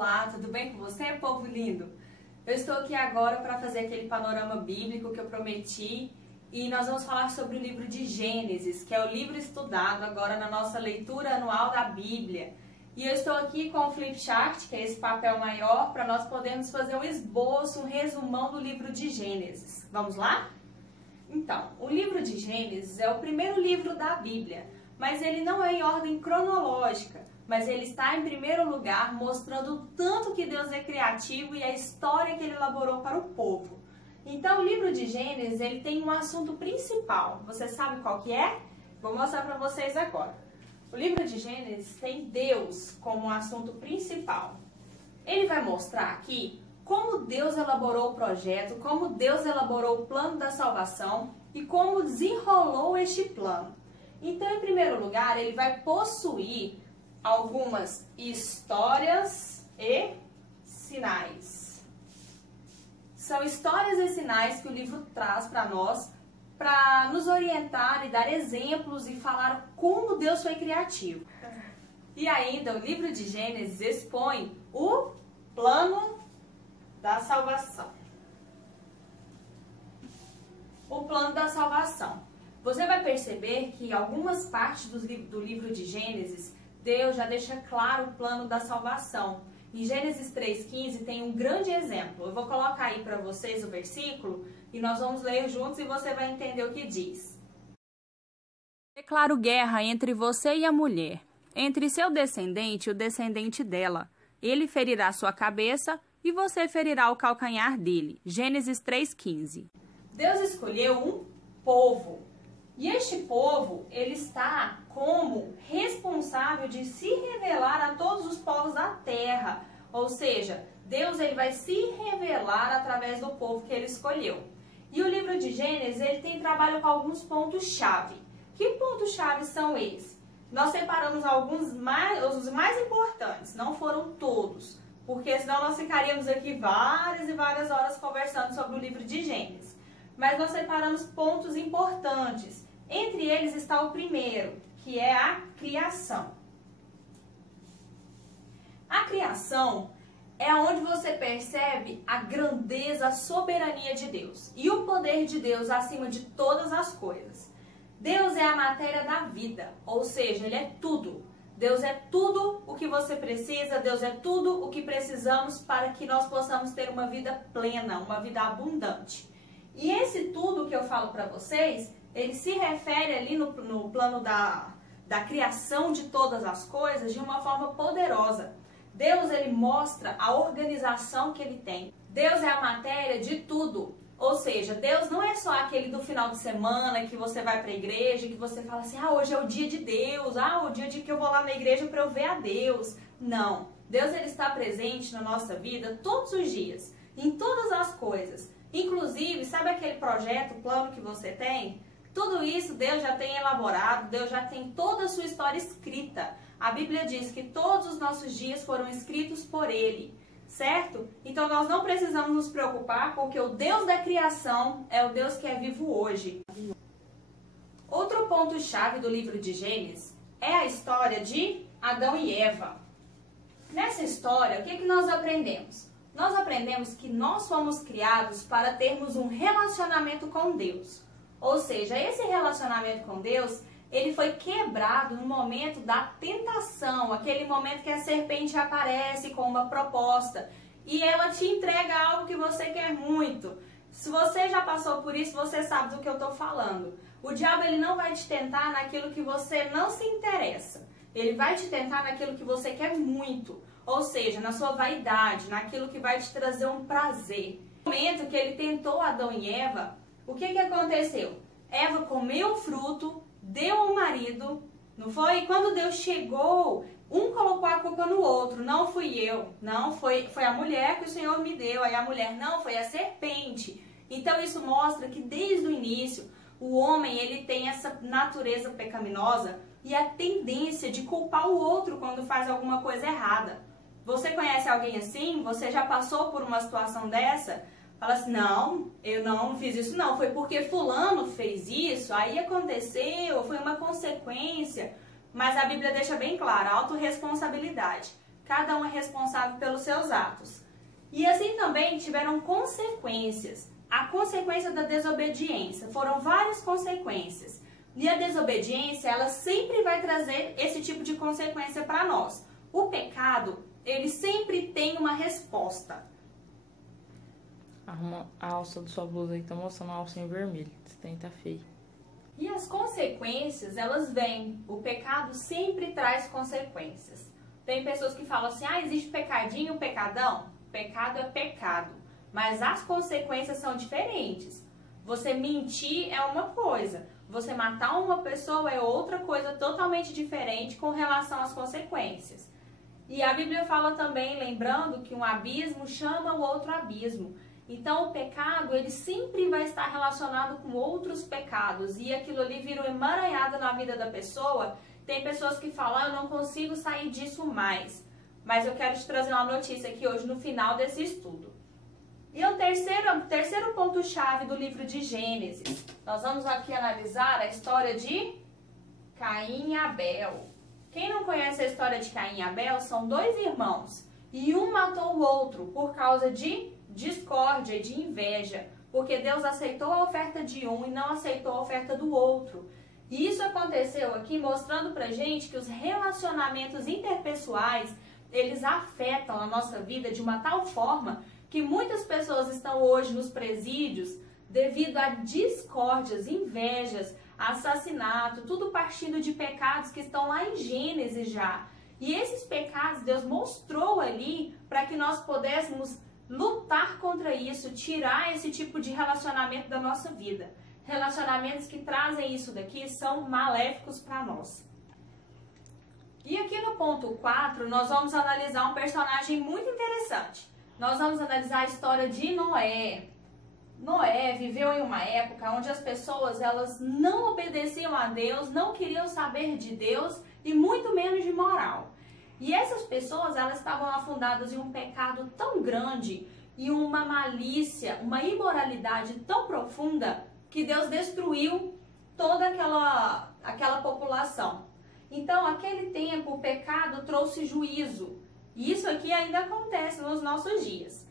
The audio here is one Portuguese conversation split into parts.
Olá, tudo bem com você, povo lindo? Eu estou aqui agora para fazer aquele panorama bíblico que eu prometi e nós vamos falar sobre o livro de Gênesis, que é o livro estudado agora na nossa leitura anual da Bíblia. E eu estou aqui com o flip chart, que é esse papel maior, para nós podermos fazer um esboço, um resumão do livro de Gênesis. Vamos lá? Então, o livro de Gênesis é o primeiro livro da Bíblia, mas ele não é em ordem cronológica, mas ele está em primeiro lugar mostrando o tanto que Deus é criativo e a história que ele elaborou para o povo. Então, o livro de Gênesis, ele tem um assunto principal. Você sabe qual que é? Vou mostrar para vocês agora. O livro de Gênesis tem Deus como um assunto principal. Ele vai mostrar aqui como Deus elaborou o projeto, como Deus elaborou o plano da salvação e como desenrolou este plano. Então, em primeiro lugar, ele vai possuir algumas histórias e sinais. São histórias e sinais que o livro traz para nós, para nos orientar e dar exemplos e falar como Deus foi criativo. E ainda, o livro de Gênesis expõe o plano da salvação. O plano da salvação. Você vai perceber que em algumas partes do livro de Gênesis, Deus já deixa claro o plano da salvação. Em Gênesis 3,15 tem um grande exemplo. Eu vou colocar aí para vocês o versículo e nós vamos ler juntos e você vai entender o que diz. Declaro guerra entre você e a mulher, entre seu descendente e o descendente dela. Ele ferirá sua cabeça e você ferirá o calcanhar dele. Gênesis 3,15. Deus escolheu um povo. E este povo, ele está como responsável de se revelar a todos os povos da terra. Ou seja, Deus ele vai se revelar através do povo que ele escolheu. E o livro de Gênesis, ele tem trabalho com alguns pontos-chave. Que pontos-chave são esses? Nós separamos os mais importantes, não foram todos, porque senão nós ficaríamos aqui várias e várias horas conversando sobre o livro de Gênesis. Mas nós separamos pontos importantes. Entre eles está o primeiro, que é a criação. A criação é onde você percebe a grandeza, a soberania de Deus e o poder de Deus acima de todas as coisas. Deus é a matéria da vida, ou seja, Ele é tudo. Deus é tudo o que você precisa, Deus é tudo o que precisamos para que nós possamos ter uma vida plena, uma vida abundante. E esse tudo que eu falo para vocês, ele se refere ali no plano da criação de todas as coisas de uma forma poderosa. Deus, ele mostra a organização que ele tem. Deus é a matéria de tudo. Ou seja, Deus não é só aquele do final de semana que você vai para a igreja, que você fala assim, hoje é o dia de Deus, o dia de que eu vou lá na igreja para eu ver a Deus. Não. Deus, ele está presente na nossa vida todos os dias, em todas as coisas. Inclusive, sabe aquele projeto, plano que você tem? Tudo isso Deus já tem elaborado, Deus já tem toda a sua história escrita. A Bíblia diz que todos os nossos dias foram escritos por Ele, certo? Então nós não precisamos nos preocupar porque o Deus da criação é o Deus que é vivo hoje. Outro ponto-chave do livro de Gênesis é a história de Adão e Eva. Nessa história, o que nós aprendemos? Nós aprendemos que nós fomos criados para termos um relacionamento com Deus. Ou seja, esse relacionamento com Deus, ele foi quebrado no momento da tentação, aquele momento que a serpente aparece com uma proposta e ela te entrega algo que você quer muito. Se você já passou por isso, você sabe do que eu estou falando. O diabo, ele não vai te tentar naquilo que você não se interessa. Ele vai te tentar naquilo que você quer muito. Ou seja, na sua vaidade, naquilo que vai te trazer um prazer. No momento que ele tentou Adão e Eva, o que aconteceu? Eva comeu o fruto, deu ao marido, não foi? E quando Deus chegou, um colocou a culpa no outro. Não fui eu, não foi a mulher que o Senhor me deu. Aí a mulher, não, foi a serpente. Então isso mostra que desde o início, o homem ele tem essa natureza pecaminosa e a tendência de culpar o outro quando faz alguma coisa errada. Você conhece alguém assim? Você já passou por uma situação dessa? Fala assim, não, eu não fiz isso não, foi porque fulano fez isso, aí aconteceu, foi uma consequência. Mas a Bíblia deixa bem claro, autorresponsabilidade. cada um é responsável pelos seus atos. E assim também tiveram consequências. A consequência da desobediência, foram várias consequências. E a desobediência, ela sempre vai trazer esse tipo de consequência para nós. O pecado, ele sempre tem uma resposta. Arruma a alça da sua blusa aí, tá mostrando uma alça em vermelho. Você tem, tá feio. E as consequências, elas vêm. O pecado sempre traz consequências. Tem pessoas que falam assim, existe pecadinho, pecadão? Pecado é pecado. Mas as consequências são diferentes. Você mentir é uma coisa. Você matar uma pessoa é outra coisa totalmente diferente com relação às consequências. E a Bíblia fala também, lembrando que um abismo chama o outro abismo. Então o pecado, ele sempre vai estar relacionado com outros pecados. E aquilo ali vira um emaranhado na vida da pessoa. Tem pessoas que falam, eu não consigo sair disso mais. Mas eu quero te trazer uma notícia aqui hoje no final desse estudo. E o terceiro ponto-chave do livro de Gênesis. Nós vamos aqui analisar a história de Caim e Abel. Quem não conhece a história de Caim e Abel, são dois irmãos. E um matou o outro por causa de discórdia e de inveja. Porque Deus aceitou a oferta de um e não aceitou a oferta do outro. E isso aconteceu aqui mostrando pra gente que os relacionamentos interpessoais, eles afetam a nossa vida de uma tal forma que muitas pessoas estão hoje nos presídios devido a discórdias, invejas, assassinato, tudo partindo de pecados que estão lá em Gênesis já. E esses pecados Deus mostrou ali para que nós pudéssemos lutar contra isso, tirar esse tipo de relacionamento da nossa vida. Relacionamentos que trazem isso daqui são maléficos para nós. E aqui no ponto 4, nós vamos analisar um personagem muito interessante. Nós vamos analisar a história de Noé. Noé viveu em uma época onde as pessoas elas não obedeciam a Deus, não queriam saber de Deus e muito menos de moral. E essas pessoas elas estavam afundadas em um pecado tão grande e uma malícia, uma imoralidade tão profunda que Deus destruiu toda aquela população. Então, naquele tempo, o pecado trouxe juízo. E isso aqui ainda acontece nos nossos dias.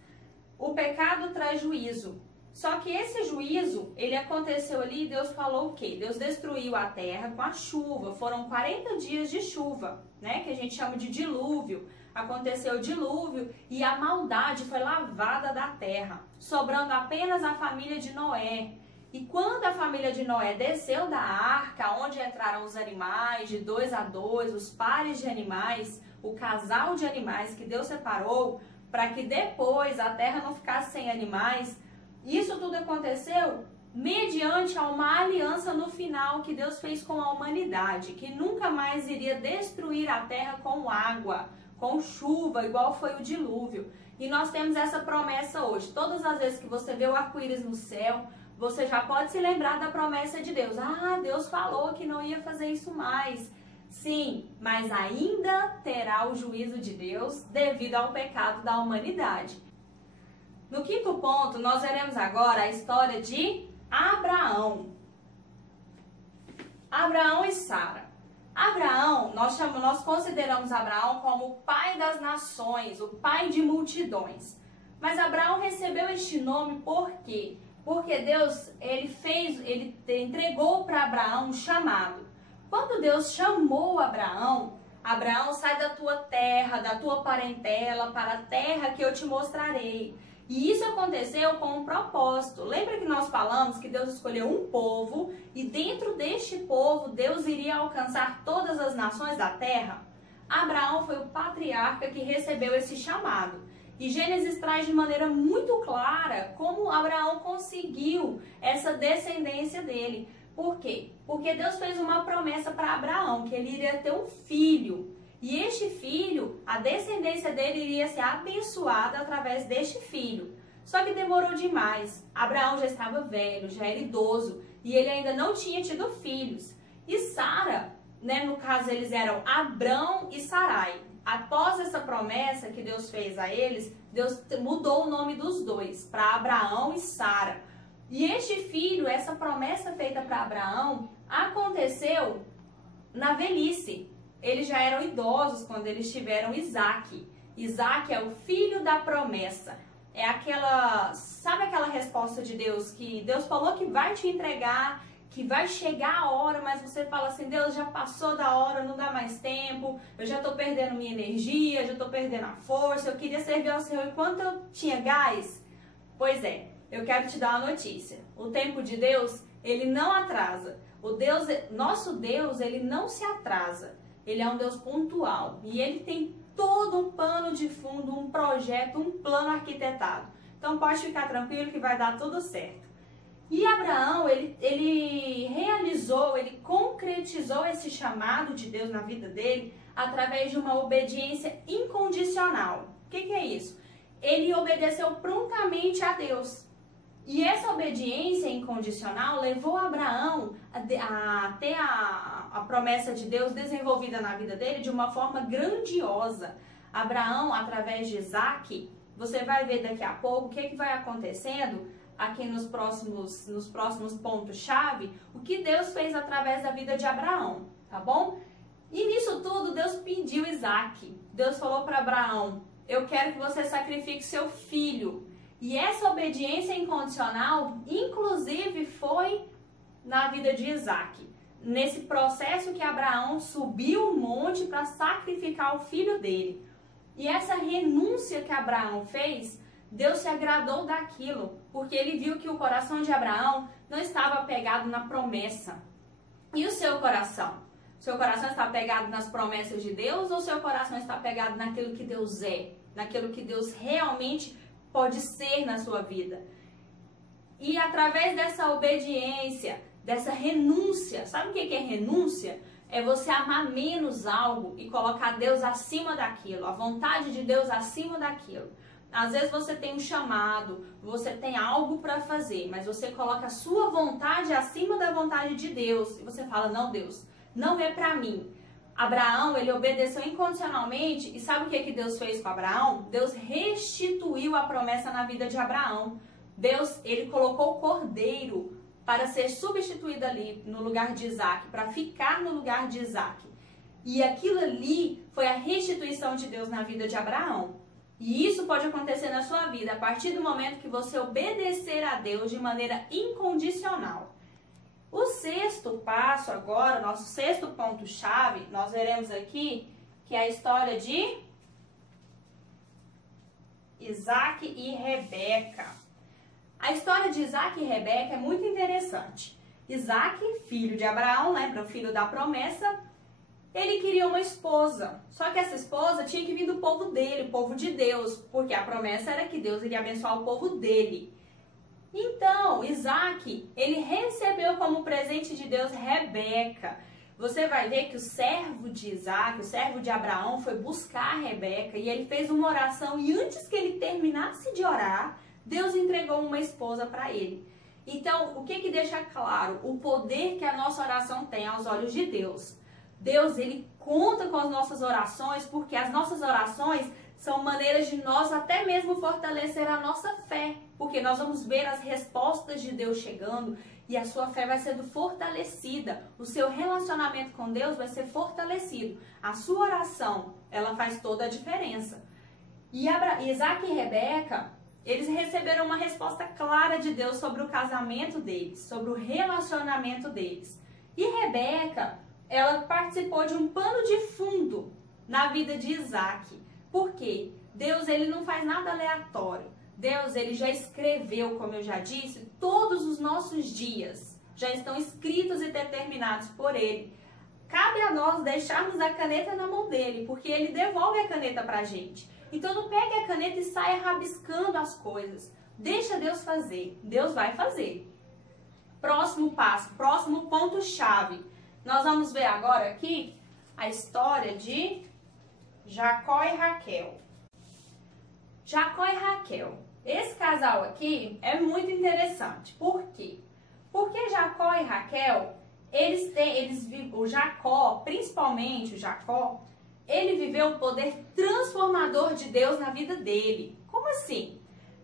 O pecado traz juízo. Só que esse juízo, ele aconteceu ali e Deus falou o quê? Deus destruiu a terra com a chuva. Foram 40 dias de chuva, né? Que a gente chama de dilúvio. Aconteceu o dilúvio e a maldade foi lavada da terra, sobrando apenas a família de Noé. E quando a família de Noé desceu da arca, onde entraram os animais de 2 a 2, os pares de animais, o casal de animais que Deus separou, para que depois a terra não ficasse sem animais, isso tudo aconteceu mediante a uma aliança no final que Deus fez com a humanidade, que nunca mais iria destruir a terra com água, com chuva, igual foi o dilúvio. E nós temos essa promessa hoje. Todas as vezes que você vê o arco-íris no céu, você já pode se lembrar da promessa de Deus. Deus falou que não ia fazer isso mais. Sim, mas ainda terá o juízo de Deus devido ao pecado da humanidade. No quinto ponto, nós veremos agora a história de Abraão. Abraão e Sara. Abraão, nós consideramos Abraão como o pai das nações, o pai de multidões. Mas Abraão recebeu este nome por quê? Porque Deus, ele entregou para Abraão um chamado. Quando Deus chamou Abraão, Abraão, sai da tua terra, da tua parentela, para a terra que eu te mostrarei. E isso aconteceu com um propósito. Lembra que nós falamos que Deus escolheu um povo e dentro deste povo Deus iria alcançar todas as nações da terra? Abraão foi o patriarca que recebeu esse chamado. E Gênesis traz de maneira muito clara como Abraão conseguiu essa descendência dele. Por quê? Porque Deus fez uma promessa para Abraão, que ele iria ter um filho. E este filho, a descendência dele iria ser abençoada através deste filho. Só que demorou demais. Abraão já estava velho, já era idoso, e ele ainda não tinha tido filhos. E Sara, né, no caso eles eram Abrão e Sarai. Após essa promessa que Deus fez a eles, Deus mudou o nome dos dois para Abraão e Sara. E este filho, essa promessa feita para Abraão, aconteceu na velhice. eles já eram idosos quando eles tiveram Isaac. Isaac é o filho da promessa. É aquela, sabe aquela resposta de Deus, que Deus falou que vai te entregar, que vai chegar a hora, mas você fala assim, Deus, já passou da hora, não dá mais tempo, eu já tô perdendo minha energia, já tô perdendo a força, eu queria servir ao Senhor enquanto eu tinha gás. Pois é, eu quero te dar uma notícia. O tempo de Deus, ele não atrasa. Nosso Deus, ele não se atrasa. Ele é um Deus pontual e ele tem todo um pano de fundo, um projeto, um plano arquitetado. Então pode ficar tranquilo que vai dar tudo certo. E Abraão, ele realizou, ele concretizou esse chamado de Deus na vida dele através de uma obediência incondicional. O que é isso? Ele obedeceu prontamente a Deus. E essa obediência incondicional levou Abraão a ter a promessa de Deus desenvolvida na vida dele de uma forma grandiosa. Abraão, através de Isaac, você vai ver daqui a pouco o que vai acontecendo aqui nos próximos pontos-chave, o que Deus fez através da vida de Abraão, tá bom? E nisso tudo, Deus pediu Isaac. Deus falou para Abraão, eu quero que você sacrifique seu filho. E essa obediência incondicional, inclusive, foi na vida de Isaac. Nesse processo que Abraão subiu o monte para sacrificar o filho dele. E essa renúncia que Abraão fez, Deus se agradou daquilo, porque ele viu que o coração de Abraão não estava apegado na promessa. E o seu coração? Seu coração está apegado nas promessas de Deus ou seu coração está apegado naquilo que Deus é? Naquilo que Deus realmente pode ser na sua vida. E através dessa obediência, dessa renúncia, sabe o que é renúncia? É você amar menos algo e colocar Deus acima daquilo, a vontade de Deus acima daquilo. Às vezes você tem um chamado, você tem algo para fazer, mas você coloca a sua vontade acima da vontade de Deus. E você fala, não, Deus, não é para mim. Abraão, ele obedeceu incondicionalmente e sabe o que Deus fez com Abraão? Deus restituiu a promessa na vida de Abraão. Deus, ele colocou o cordeiro para ser substituído ali no lugar de Isaac, para ficar no lugar de Isaac. E aquilo ali foi a restituição de Deus na vida de Abraão. E isso pode acontecer na sua vida a partir do momento que você obedecer a Deus de maneira incondicional. O sexto passo agora, nosso sexto ponto-chave, nós veremos aqui que é a história de Isaac e Rebeca. A história de Isaac e Rebeca é muito interessante. Isaac, filho de Abraão, lembra? O filho da promessa, ele queria uma esposa. Só que essa esposa tinha que vir do povo dele, o povo de Deus, porque a promessa era que Deus iria abençoar o povo dele. Então, Isaac, ele recebeu como presente de Deus Rebeca. Você vai ver que o servo de Isaac, o servo de Abraão, foi buscar a Rebeca e ele fez uma oração. E antes que ele terminasse de orar, Deus entregou uma esposa para ele. Então, o que deixa claro? O poder que a nossa oração tem aos olhos de Deus. Deus, ele conta com as nossas orações, porque as nossas orações são maneiras de nós até mesmo fortalecer a nossa fé. Porque nós vamos ver as respostas de Deus chegando e a sua fé vai sendo fortalecida. O seu relacionamento com Deus vai ser fortalecido. A sua oração, ela faz toda a diferença. E Isaac e Rebeca, eles receberam uma resposta clara de Deus sobre o casamento deles, sobre o relacionamento deles. E Rebeca, ela participou de um pano de fundo na vida de Isaac. Por quê? Deus, ele não faz nada aleatório. Deus, ele já escreveu, como eu já disse, todos os nossos dias já estão escritos e determinados por ele. Cabe a nós deixarmos a caneta na mão dele, porque ele devolve a caneta pra gente. Então não pegue a caneta e saia rabiscando as coisas. Deixa Deus fazer. Deus vai fazer. Próximo passo, próximo ponto-chave. Nós vamos ver agora aqui a história de Jacó e Raquel. Jacó e Raquel. Esse casal aqui é muito interessante. Por quê? Porque Jacó e Raquel, o Jacó, principalmente o Jacó, ele viveu o poder transformador de Deus na vida dele. Como assim?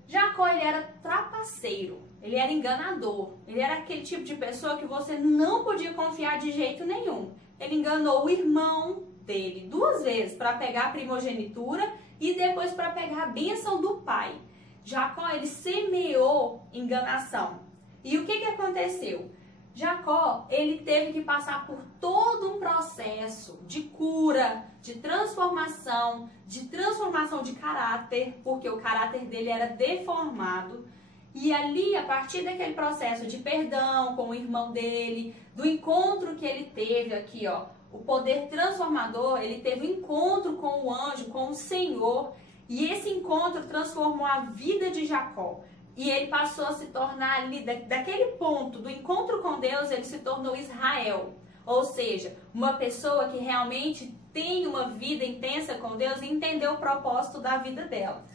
Jacó, ele era trapaceiro, ele era enganador, ele era aquele tipo de pessoa que você não podia confiar de jeito nenhum. Ele enganou o irmão dele 2 vezes para pegar a primogenitura e depois para pegar a bênção do pai. Jacó, ele semeou enganação. E o que aconteceu? Jacó, ele teve que passar por todo um processo de cura, de transformação de caráter, porque o caráter dele era deformado. E ali, a partir daquele processo de perdão com o irmão dele, do encontro que ele teve aqui, ó, o poder transformador, ele teve um encontro com o anjo, com o Senhor, e esse encontro transformou a vida de Jacó. E ele passou a se tornar ali, daquele ponto do encontro com Deus, ele se tornou Israel. Ou seja, uma pessoa que realmente tem uma vida intensa com Deus e entendeu o propósito da vida dela.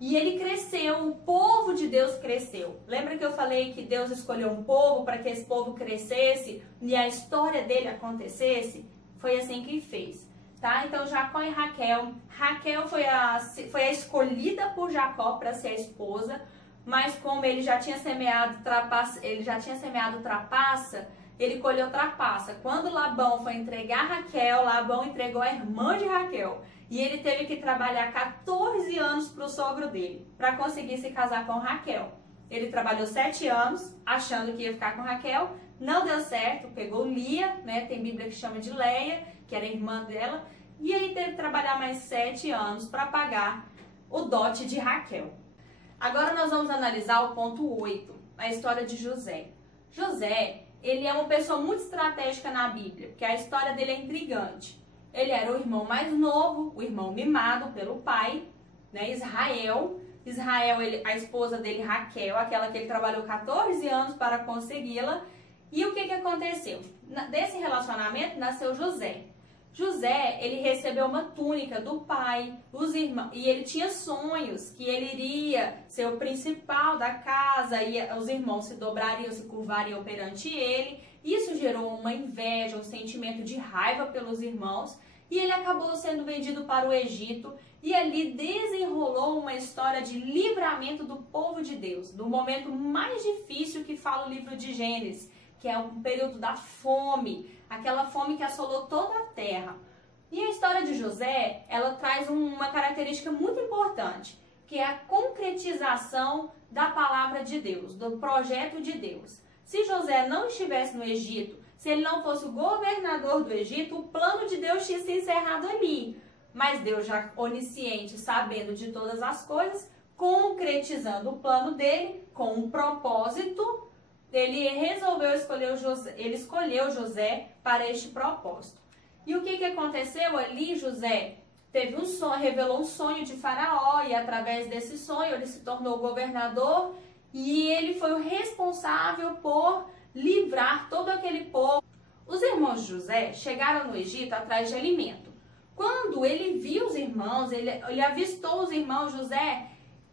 E ele cresceu, o povo de Deus cresceu. Lembra que eu falei que Deus escolheu um povo para que esse povo crescesse e a história dele acontecesse? Foi assim que fez. Tá? Então Jacó e Raquel. Raquel foi a escolhida por Jacó para ser a esposa. Mas como ele já tinha semeado trapaça, ele colheu trapaça. Quando Labão foi entregar Raquel, Labão entregou a irmã de Raquel. E ele teve que trabalhar 14 anos para o sogro dele, para conseguir se casar com Raquel. Ele trabalhou 7 anos, achando que ia ficar com Raquel. Não deu certo, pegou Lia, né? Tem Bíblia que chama de Leia, que era irmã dela. E aí teve que trabalhar mais 7 anos para pagar o dote de Raquel. Agora nós vamos analisar o ponto 8, a história de José. José, ele é uma pessoa muito estratégica na Bíblia, porque a história dele é intrigante. Ele era o irmão mais novo, o irmão mimado pelo pai, né, Israel. A esposa dele, Raquel, aquela que ele trabalhou 14 anos para consegui-la. E o que aconteceu? Desse relacionamento nasceu José. José, ele recebeu uma túnica do pai, os irmãos, e ele tinha sonhos que ele iria ser o principal da casa, e os irmãos se dobrariam, se curvariam perante ele. Isso gerou uma inveja, um sentimento de raiva pelos irmãos, e ele acabou sendo vendido para o Egito, e ali desenrolou uma história de livramento do povo de Deus, do momento mais difícil que fala o livro de Gênesis, que é um período da fome, aquela fome que assolou toda a terra. E a história de José, ela traz uma característica muito importante, que é a concretização da palavra de Deus, do projeto de Deus. Se José não estivesse no Egito, se ele não fosse o governador do Egito, o plano de Deus tinha se encerrado ali. Mas Deus, já onisciente, sabendo de todas as coisas, concretizando o plano dele com um propósito, ele resolveu escolheu José para este propósito. E o que aconteceu ali? José teve um sonho, revelou um sonho de Faraó, e através desse sonho ele se tornou governador, e ele foi o responsável por livrar todo aquele povo. Os irmãos de José chegaram no Egito atrás de alimento. Quando ele viu os irmãos, ele avistou os irmãos, José,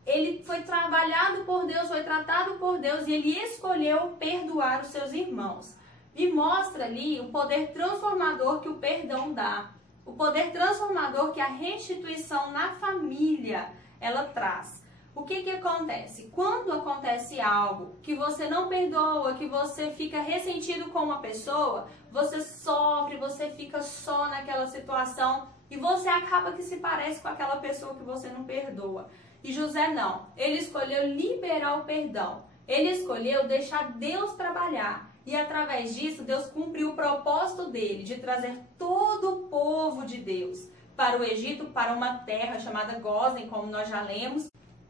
ele foi trabalhado por Deus, foi tratado por Deus, e ele escolheu perdoar os seus irmãos. E mostra ali o poder transformador que o perdão dá, o poder transformador que a restituição na família ela traz. O que acontece? Quando acontece algo que você não perdoa, que você fica ressentido com uma pessoa, você sofre, você fica só naquela situação e você acaba que se parece com aquela pessoa que você não perdoa. E José não, ele escolheu liberar o perdão, ele escolheu deixar Deus trabalhar. E através disso, Deus cumpriu o propósito dele de trazer todo o povo de Deus para o Egito, para uma terra chamada Gósen, como nós já lemos.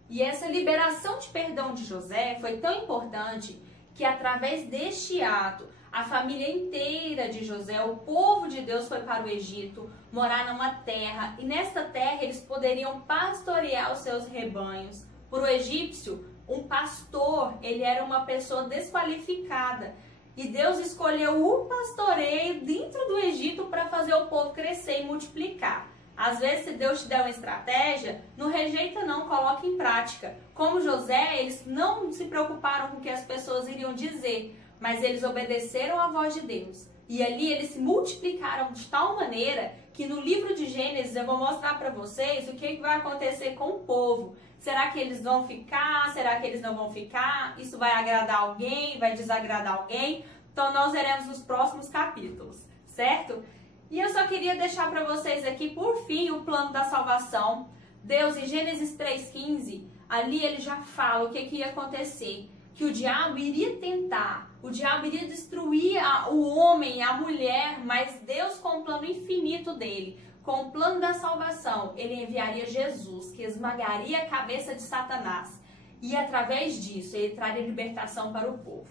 E essa liberação de perdão de José foi tão importante que através deste ato, a família inteira de José, o povo de Deus, foi para o Egito, morar numa terra. E nesta terra eles poderiam pastorear os seus rebanhos. Para o egípcio, um pastor, ele era uma pessoa desqualificada. E Deus escolheu o pastoreio dentro do Egito para fazer o povo crescer e multiplicar. Às vezes, se Deus te der uma estratégia, não rejeita não, coloca em prática. Como José, eles não se preocuparam com o que as pessoas iriam dizer, mas eles obedeceram à voz de Deus. E ali eles se multiplicaram de tal maneira que no livro de Gênesis eu vou mostrar para vocês o que vai acontecer com o povo. Será que eles vão ficar? Será que eles não vão ficar? Isso vai agradar alguém? Vai desagradar alguém? Então nós veremos nos próximos capítulos, certo? E eu só queria deixar para vocês aqui, por fim, o plano da salvação. Deus, em Gênesis 3,15, ali ele já fala o que ia acontecer. Que o diabo iria tentar, o diabo iria destruir o homem, a mulher, mas Deus, com o plano infinito dele, com o plano da salvação, ele enviaria Jesus, que esmagaria a cabeça de Satanás. E através disso, ele traria libertação para o povo.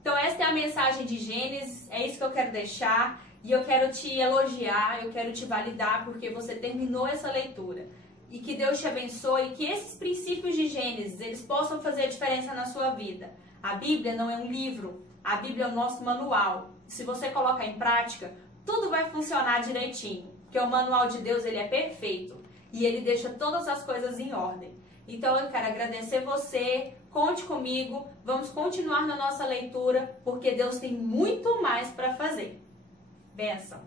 Então esta é a mensagem de Gênesis, é isso que eu quero deixar. E eu quero te elogiar, eu quero te validar, porque você terminou essa leitura. E que Deus te abençoe, que esses princípios de Gênesis, eles possam fazer a diferença na sua vida. A Bíblia não é um livro, a Bíblia é o nosso manual. Se você colocar em prática, tudo vai funcionar direitinho. Porque o manual de Deus, ele é perfeito. E ele deixa todas as coisas em ordem. Então eu quero agradecer você, conte comigo, vamos continuar na nossa leitura, porque Deus tem muito mais para fazer. Bênção!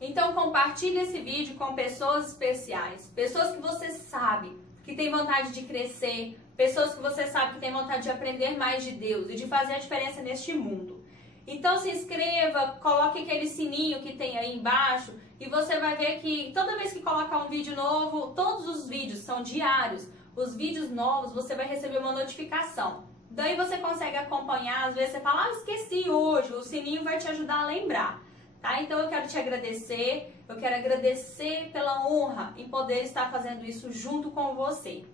Então compartilhe esse vídeo com pessoas especiais, pessoas que você sabe que tem vontade de crescer, pessoas que você sabe que tem vontade de aprender mais de Deus e de fazer a diferença neste mundo. Então se inscreva, coloque aquele sininho que tem aí embaixo e você vai ver que toda vez que colocar um vídeo novo, todos os vídeos são diários, os vídeos novos você vai receber uma notificação. Daí você consegue acompanhar, às vezes você fala, esqueci hoje, o sininho vai te ajudar a lembrar. Tá? Então eu quero te agradecer, eu quero agradecer pela honra em poder estar fazendo isso junto com você.